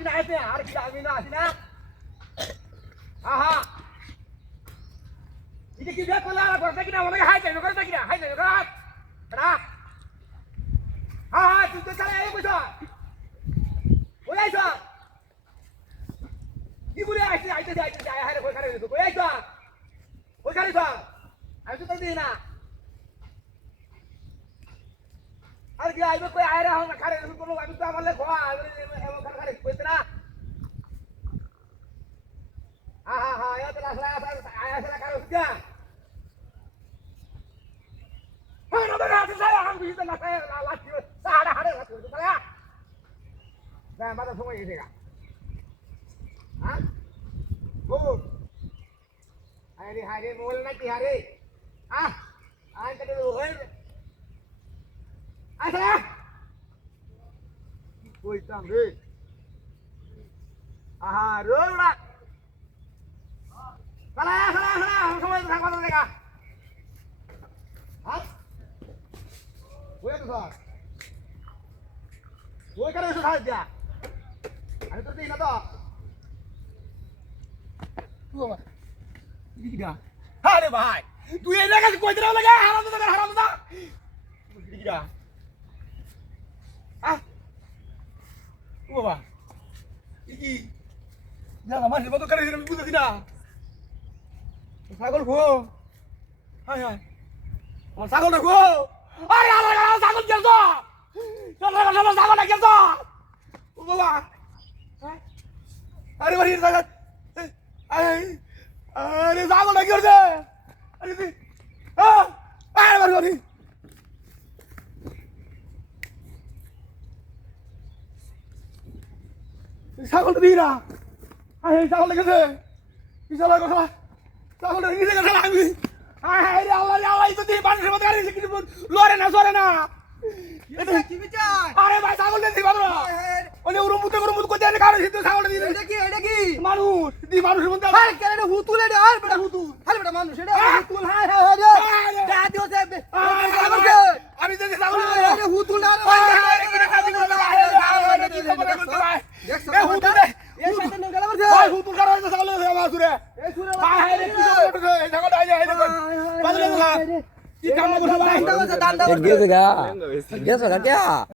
কিনা আইতে আর কি আমি না আসি না আহা এটা কি দেখ বলা করতে কিনা মনে হাই যাই করে কিনা হাই যাই রাত না হ্যাঁ তুই তো চলে এই বুঝো ওই আইছো কি বলে আইতে আইতে যাই হারে কই খারে কই আইছো কই খারে তো আমি তো দিই না আর কি আইবে কই আইরা হন খারে কোনো আমি তো আমালে খোয়া এমন খারে কইতে না হ্যাঁ এটা আসলে আয়া আসলে খারে উঠা হ্যাঁ না না সারা আমি বিতে না সারা লাচ্ছি সারা হারে লাচ্ছি সারা না বাদা সময় গেছে গা হ্যাঁ ও আরে হারে মোবাইল নাকি হারে আয় কত হই আচ্ছা কইতাম রে আহা রোলা সালা সময় থাকবা না দেখা হ্যাঁ ওই তো স্যার ওই করে এসে খাই দিয়া আমি তো দিই না তো কিটা আরে ভাই তুই এই জায়গায় কই দিরা লাগা হারাম দাদা কিটা ও বাবা কি জায়গা মাঝে মতো করে আমি বুঝতেছি না ছাগল গো হায় হায় আমার ছাগল না গো আরে আমার ছাগল গেল তো ছাগল না গেল তো ও বাবা আরে বাড়ি ছাগল আরে ছাগল না গেল আরে আরে বাড়ি ছাগলটা দিই না ছাগল গেছে বিশাল কথা ছাগলটা নিচে গেছে আমি আল্লাহ তো দিয়ে মানুষের মতো গাড়ি কিছু লড়ে না সরে না আরে ভাই ছাগল দিই বাবা ওই উরুমুত করতে এনে কারো সিদ্ধ ছাগলটা দিয়ে এটা কি মানুষ দি মানুষের মধ্যে আরে কেন এটা হুতুল এটা আর বেটা হুতুল আরে বেটা মানুষ এটা হুতুল হায় হায় যা দিও সে আমি যদি ছাগল আরে হুতুল না Gitu kan? Gitu kan?